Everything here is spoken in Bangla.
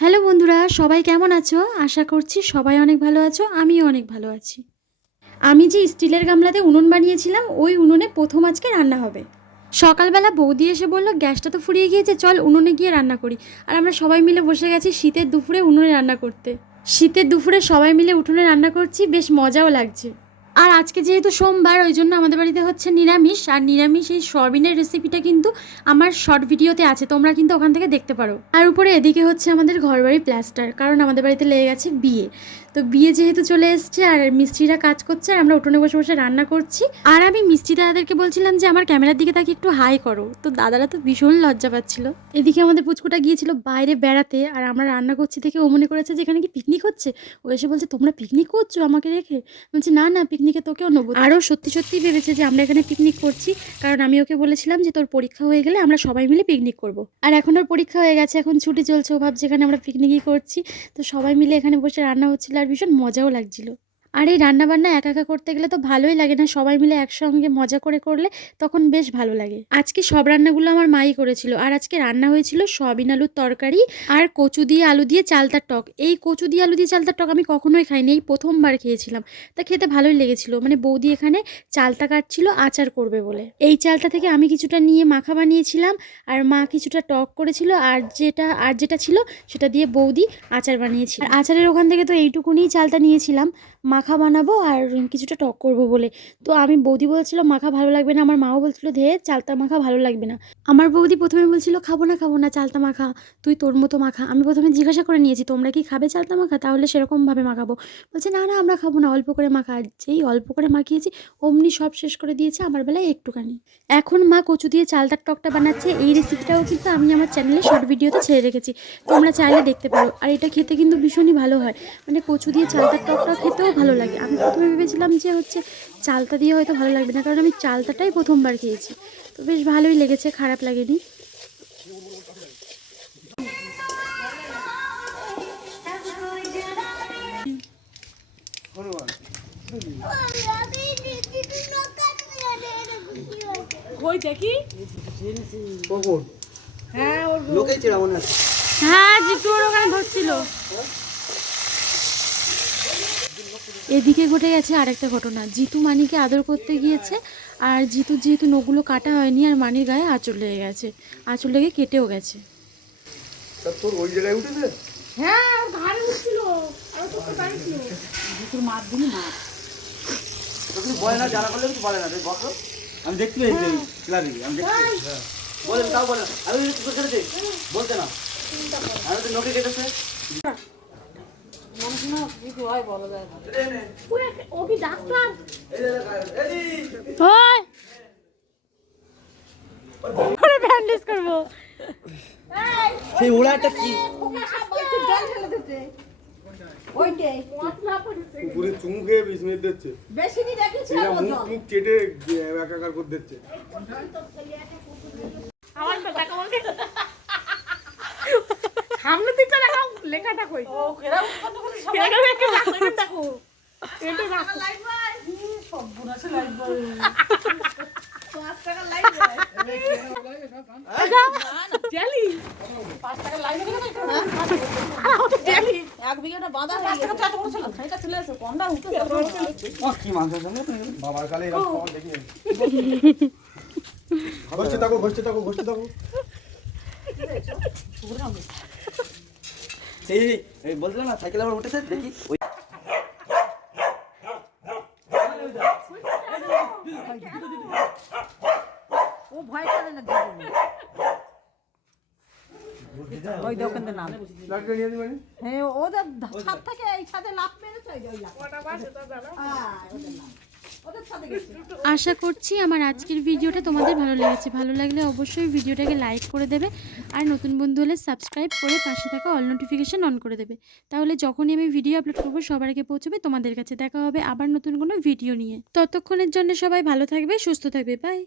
হ্যালো বন্ধুরা, সবাই কেমন আছো? আশা করছি সবাই অনেক ভালো আছো, আমিও অনেক ভালো আছি। আমি যে স্টিলের গামলাতে উনুন বানিয়েছিলাম, ওই উনুনে প্রথম আজকে রান্না হবে। সকালবেলা বৌদি এসে বলল গ্যাসটা তো ফুরিয়ে গিয়েছে, চল উনুনে গিয়ে রান্না করি। আর আমরা সবাই মিলে বসে গেছি শীতের দুপুরে উনুনে রান্না করতে। শীতের দুপুরে সবাই মিলে উঠোনে রান্না করছি, বেশ মজাও লাগছে। আর আজকে যেহেতু সোমবার, ওই জন্য আমাদের বাড়িতে হচ্ছে নিরামিষ। আর নিরামিষ এই সয়াবিনের রেসিপিটা কিন্তু আমার শর্ট ভিডিওতে আছে, তোমরা কিন্তু ওখান থেকে দেখতে পারো। আর উপরে এদিকে হচ্ছে আমাদের ঘরবাড়ি প্লাস্টার, কারণ আমাদের বাড়িতে লেগে গেছে বিয়ে। তো বিয়ে যেহেতু চলে এসছে আর মিস্ত্রিরা কাজ করছে, আর আমরা উঠোনে বসে বসে রান্না করছি। আর আমি মিস্ত্রি দাদাদেরকে বলছিলাম যে আমার ক্যামেরার দিকে তাকে একটু হাই করো, তো দাদারা তো ভীষণ লজ্জা পাচ্ছিল। এদিকে আমাদের পুচকুটা গিয়েছিল বাইরে বেড়াতে, আর আমরা রান্না করছি দেখে ও মনে করেছে যে এখানে কি পিকনিক হচ্ছে। ও এসে বলছে তোমরা পিকনিক করছো আমাকে রেখে? বলছি না না, পিকনিকে তোকেও নেবো। আরও সত্যি সত্যিই ভেবেছে যে আমরা এখানে পিকনিক করছি, কারণ আমি ওকে বলেছিলাম যে তোর পরীক্ষা হয়ে গেলে আমরা সবাই মিলে পিকনিক করব। আর এখন ওর পরীক্ষা হয়ে গেছে, এখন ছুটি চলছে, ও ভাবছে এখানে আমরা পিকনিকই করছি। তো সবাই মিলে এখানে বসে রান্না হচ্ছিল, আর ভীষণ মজাও লাগছিল। আর এই রান্নাবান্না একা একা করতে গেলে তো ভালোই লাগে না, সবাই মিলে একসঙ্গে মজা করে করলে তখন বেশ ভালো লাগে। আজকে সব রান্নাগুলো আমার মাই করেছিল। আর আজকে রান্না হয়েছিল সয়াবিন আলুর তরকারি আর কচু দিয়ে আলু দিয়ে চালতার টক। এই কচু দিয়ে আলু দিয়ে চালতার টক আমি কখনোই খাইনি, এই প্রথমবার খেয়েছিলাম। তা খেতে ভালোই লেগেছিল। মানে বৌদি এখানে চালটা কাটছিল আচার করবে বলে। এই চালটা থেকে আমি কিছুটা নিয়ে মাখা বানিয়েছিলাম, আর মা কিছুটা টক করেছিল, আর যেটা ছিল সেটা দিয়ে বৌদি আচার বানিয়েছিল। আর আচারের ওখান থেকে তো এইটুকুনি চালটা নিয়েছিলাম মাখা বানাবো আর কিছুটা টক করবো বলে। তো আমি বৌদি বলছিল মাখা ভালো লাগবে না, আমার মাও বলছিল ধে চালতা মাখা ভালো লাগবে না। আমার বৌদি প্রথমে বলছিল খাবো না চালতা মাখা, তুই তোর মতো মাখা। আমি প্রথমে জিজ্ঞাসা করে নিয়েছি তোমরা কি খাবে চালতা মাখা, তাহলে সেরকমভাবে মাখাবো। বলছে না না আমরা খাবো না, অল্প করে মাখা। আর যেই অল্প করে মাখিয়েছি অমনি সব শেষ করে দিয়েছে, আমার বেলায় একটুখানি। এখন মা কচু দিয়ে চালতার টকটা বানাচ্ছে। এই রেসিপিটাও কিন্তু আমি আমার চ্যানেলে শর্ট ভিডিওতে ছেড়ে রেখেছি, তোমরা চাইলে দেখতে পারো। আর এটা খেতে কিন্তু ভীষণই ভালো হয়, মানে কচু দিয়ে চালতার টকটা খেতেও ভালো লাগে। আমি প্রথমে ভেবেছিলাম যে হচ্ছে চালতা দিয়ে হয়তো ভালো লাগবে না, কারণ আমি চালতাটাই প্রথমবার খেয়েছি। তো বেশ ভালোই লেগেছে, খারাপ লাগেনি। হ্যাঁ জিতু ওর ওখানে ধরছিল। এদিকে ঘটে গেছে আরেকটা ঘটনা। জিতু মানিকে আদর করতে গিয়েছে, আর জিতু যেহেতু নখগুলো কাটা হয়নি, আর মানির গায়ে আঁচড় লেগে গেছে, আঁচড় লেগে কেটেও গেছে। তোর ওই জায়গায় উঠেছে? হ্যাঁ ওর ঘাড়ে উঠছিল, আর তো কোথায় ছিল জিতুর মার দিনি না। তো তুমি বলে না, জানা করলে কিছু বলে না, তুই বসো। আমি দেখতে পেয়েছি এই ক্লাবে, আমি দেখতে পেয়েছি। বলে তাও বলে না, আমি কি করেছে বলতে না, আমি তো নখে কেটেছে। মানুষ না জিতু হয় বলা যায় না। ও কি ডাক্তার? ওরে ব্যান্ডেজ করবো। সেই ওড়াটা কি পুরো চুমুকে 20 মিনিট দিচ্ছে, বেশি নি দেখেছি এটা মুখ মুখ কেটে একাকার করে দিচ্ছে। আমার তো টাকা বলতে সামনে দিকটা দেখাও, লেখাটা কই? ও কেরা কত করে সবাই দেখো এটা রাখো লাইভ ভাই, সব বুড়া আছে লাইভ ভাই 5 টাকা লাইভ ভাই জেলি 5 টাকা লাইভ হবে না, ও তো জেলি 1 বিঘাটা বাঁধা হয়ে গেছে। 5 টাকা তো বড় ছিল, এটা চলে আসে কোনটা উঠে ও কি মাংস জানো তুমি বাবার কালে এরকম খাবার দেখি ঘষতে থাকো এই বলছিলাম না সাইকেল আবার উঠেছে দেখি ও ভয় করে না ওই দোকানদার নাম লাগবে নিয়ে দিবেন। হ্যাঁ ওদের ছাদ থেকে এই ছাদে লাফ মেরেছে ওই লাফ ওটা বাসে তো জানো হ্যাঁ ওদের নাম ওদের ছাদে গেছে। আশা করছি আমার আজকের ভিডিওটা তোমাদের ভালো লেগেছে। ভালো লাগলে অবশ্যই ভিডিওটাকে লাইক করে দেবে, আর নতুন বন্ধু হলে সাবস্ক্রাইব করে পাশে থাকা অল নোটিফিকেশান অন করে দেবে। তাহলে যখনই আমি ভিডিও আপলোড করবো সবার আগে পৌঁছবে তোমাদের কাছে। দেখা হবে আবার নতুন কোনো ভিডিও নিয়ে। ততক্ষণের জন্য সবাই ভালো থাকবে, সুস্থ থাকবে, বাই।